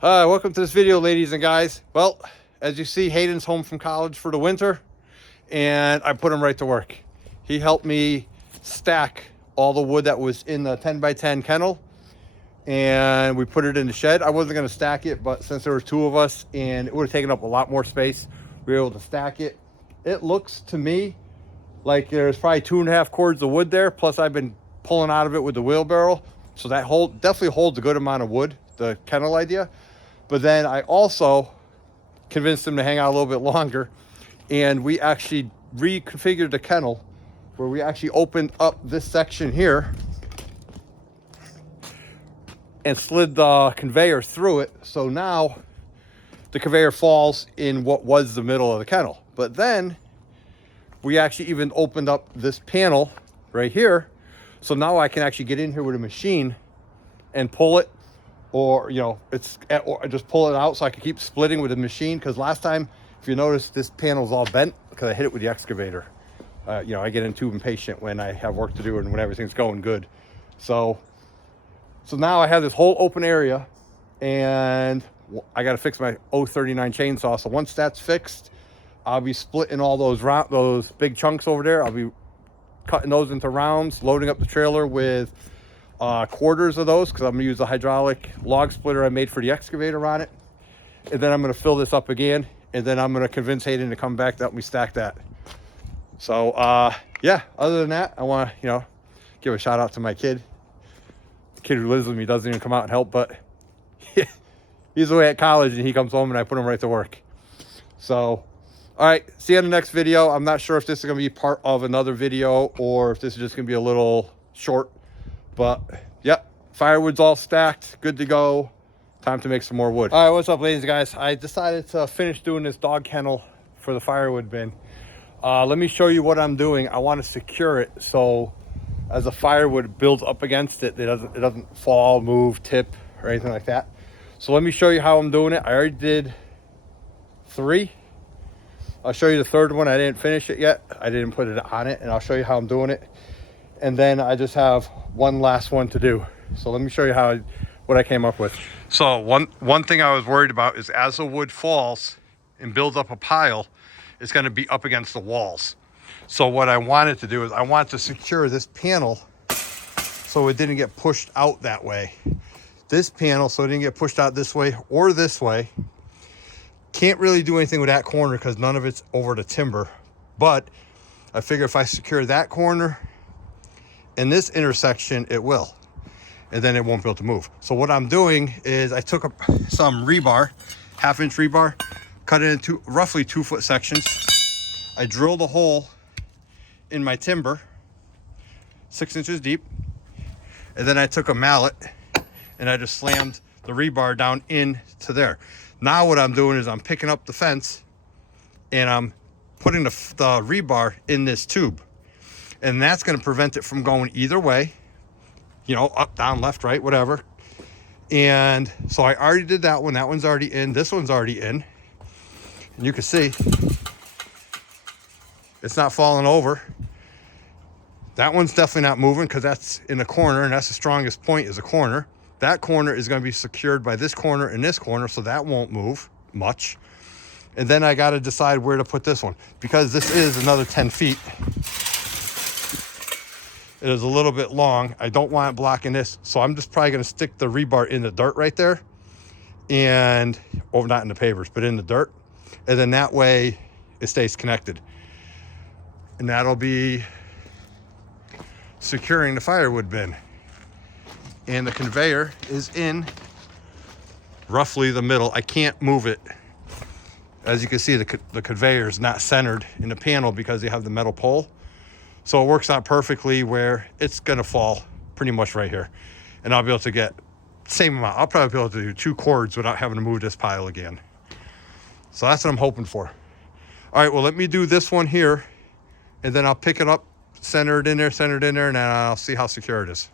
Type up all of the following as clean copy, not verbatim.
Hi, welcome to this video, ladies and guys. Well, as you see, Hayden's home from college for the winter, and I put him right to work. He helped me stack all the wood that was in the 10 by 10 kennel, and we put it in the shed. I wasn't going to stack it, but since there were two of us and it would have taken up a lot more space, we were able to stack it. It looks to me like there's probably 2.5 cords of wood there, plus I've been pulling out of it with the wheelbarrow, so that definitely holds a good amount of wood, the kennel idea. But then I also convinced him to hang out a little bit longer, and we actually reconfigured the kennel where we actually opened up this section here and slid the conveyor through it. So now the conveyor falls in what was the middle of the kennel. But then we actually even opened up this panel right here. So now I can actually get in here with a machine and pull it, or, you know, or just pull it out so I can keep splitting with the machine. Because last time, if you notice, this panel's all bent because I hit it with the excavator. You know, I get too impatient when I have work to do and when everything's going good. So now I have this whole open area, and I got to fix my 039 chainsaw. So once that's fixed, I'll be splitting all those big chunks over there. I'll be cutting those into rounds, loading up the trailer with quarters of those, because I'm gonna use the hydraulic log splitter I made for the excavator on it. And then I'm gonna fill this up again, and then I'm gonna convince Hayden to come back to help me stack that. So yeah, other than that, I want to, you know, give a shout out to my kid. The kid who lives with me doesn't even come out and help, but he's away at college and he comes home and I put him right to work. So all right, see you in the next video. I'm not sure if this is going to be part of another video or if this is just going to be a little short. But, yep, firewood's all stacked. Good to go. Time to make some more wood. All right, what's up, ladies and guys? I decided to finish doing this dog kennel for the firewood bin. Let me show you what I'm doing. I want to secure it so as the firewood builds up against it, it doesn't fall, move, tip, or anything like that. So let me show you how I'm doing it. I already did 3. I'll show you the third one. I didn't finish it yet. I didn't put it on it, and I'll show you how I'm doing it. And then I just have one last one to do. So let me show you what I came up with. So one thing I was worried about is as the wood falls and builds up a pile, it's going to be up against the walls. So what I wanted to do is I wanted to secure this panel so it didn't get pushed out that way. This panel, so it didn't get pushed out this way or this way. Can't really do anything with that corner because none of it's over the timber, but I figure if I secure that corner and this intersection, it will, and then it won't be able to move. So what I'm doing is I took some rebar, 1/2-inch rebar, cut it into roughly 2-foot sections. I drilled a hole in my timber 6 inches deep, and then I took a mallet and I just slammed the rebar down into there. Now what I'm doing is I'm picking up the fence and I'm putting the rebar in this tube. And that's going to prevent it from going either way. You know, up, down, left, right, whatever. And so I already did that one. That one's already in. This one's already in. And you can see it's not falling over. That one's definitely not moving because that's in the corner, and that's the strongest point is a corner. That corner is going to be secured by this corner and this corner, so that won't move much. And then I got to decide where to put this one, because this is another 10 feet. It is a little bit long. I don't want it blocking this, so I'm just probably going to stick the rebar in the dirt right there, and or not in the pavers, but in the dirt, and then that way it stays connected. And that'll be securing the firewood bin. And the conveyor is in roughly the middle. I can't move it. As you can see, the conveyor is not centered in the panel because you have the metal pole. So it works out perfectly where it's going to fall pretty much right here. And I'll be able to get the same amount. I'll probably be able to do 2 cords without having to move this pile again. So that's what I'm hoping for. All right, well, let me do this one here, and then I'll pick it up, center it in there, and then I'll see how secure it is.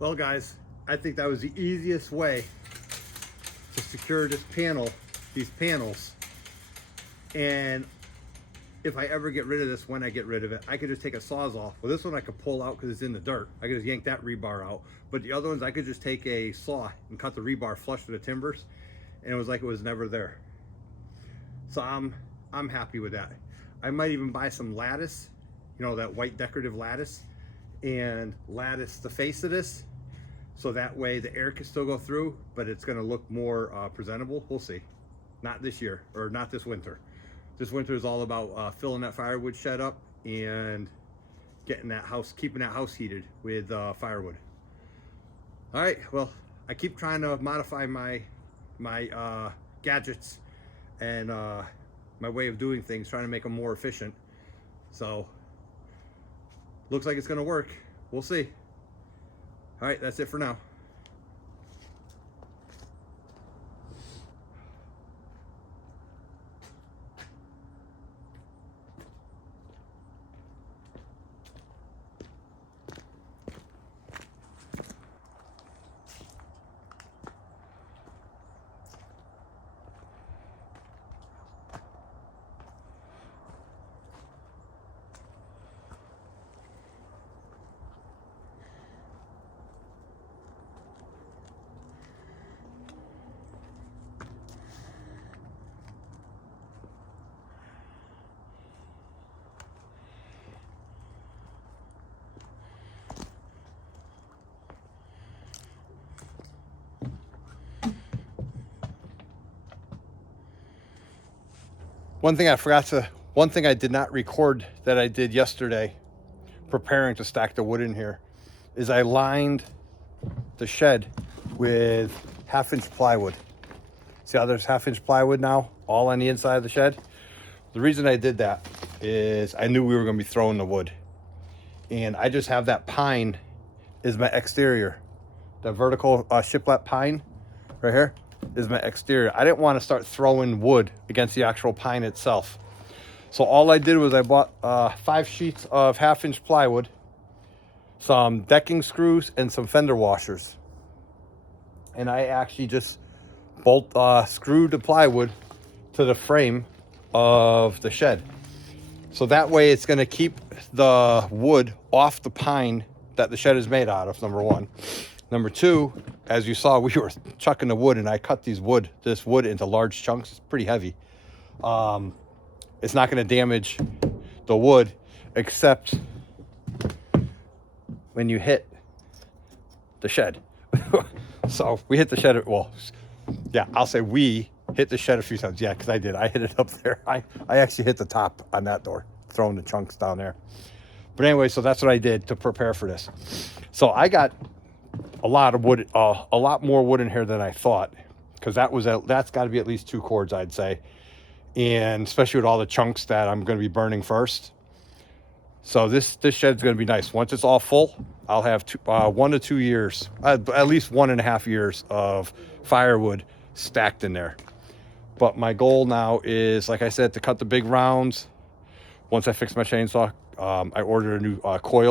Well guys, I think that was the easiest way to secure this panel, these panels. And if I ever get rid of this, when I get rid of it, I could just take a Sawzall. Well, this one I could pull out because it's in the dirt. I could just yank that rebar out. But the other ones, I could just take a saw and cut the rebar flush with the timbers, and it was like it was never there. So I'm happy with that. I might even buy some lattice, you know, that white decorative lattice, and lattice the face of this, so that way the air can still go through, but it's going to look more presentable. We'll see. Not this year, or not this winter. This winter is all about filling that firewood shed up and getting that house, keeping that house heated with firewood. All right, well, I keep trying to modify my gadgets and my way of doing things, trying to make them more efficient. So looks like it's gonna work. We'll see. All right, that's it for now. One thing I did not record that I did yesterday, preparing to stack the wood in here, is I lined the shed with 1/2-inch plywood. See how there's 1/2-inch plywood now, all on the inside of the shed? The reason I did that is I knew we were gonna be throwing the wood. And I just have that pine is my exterior. The vertical shiplap pine right here is my exterior. I didn't want to start throwing wood against the actual pine itself. So all I did was I bought 5 sheets of 1/2-inch plywood, some decking screws, and some fender washers. And I actually just screwed the plywood to the frame of the shed. So that way it's going to keep the wood off the pine that the shed is made out of, number one. Number two, as you saw, we were chucking the wood, and I cut this wood into large chunks. It's pretty heavy. It's not going to damage the wood, except when you hit the shed. So we hit the shed. Well, yeah, I'll say we hit the shed a few times. Yeah, because I did. I hit it up there. I actually hit the top on that door, throwing the chunks down there. But anyway, so that's what I did to prepare for this. So I got a lot of wood, a lot more wood in here than I thought, because that's got to be at least 2 cords, I'd say, and especially with all the chunks that I'm going to be burning first. So this shed's going to be nice. Once it's all full, I'll have 1 to 2 years, at least 1.5 years of firewood stacked in there. But my goal now is, like I said, to cut the big rounds. Once I fix my chainsaw, I ordered a new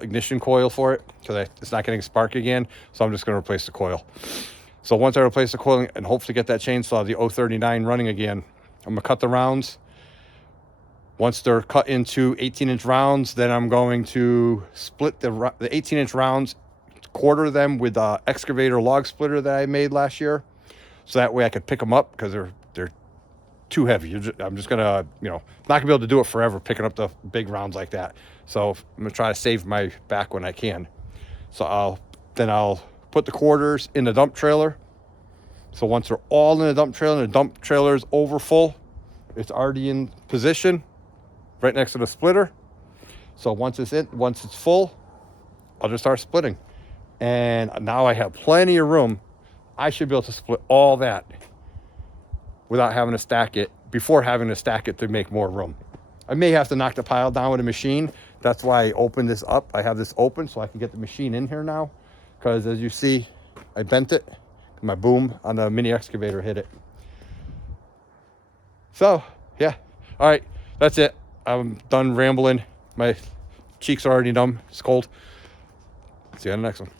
ignition coil for it, because it's not getting spark again. So I'm just going to replace the coil. So once I replace the coil and hopefully get that chainsaw, the 039, running again, I'm going to cut the rounds. Once they're cut into 18-inch rounds, then I'm going to split the 18-inch rounds, quarter them with the excavator log splitter that I made last year. So that way I could pick them up, because they're too heavy. I'm just gonna, not gonna be able to do it forever, picking up the big rounds like that. So I'm gonna try to save my back when I can. So I'll put the quarters in the dump trailer. So once they're all in the dump trailer, and the dump trailer is over full, it's already in position right next to the splitter. So once it's full, I'll just start splitting. And now I have plenty of room. I should be able to split all that without having to stack it, before having to stack it to make more room. I may have to knock the pile down with a machine. That's why I opened this up. I have this open so I can get the machine in here now, because as you see, I bent it. My boom on the mini excavator hit it. So, yeah. All right, that's it. I'm done rambling. My cheeks are already numb. It's cold. See you on the next one.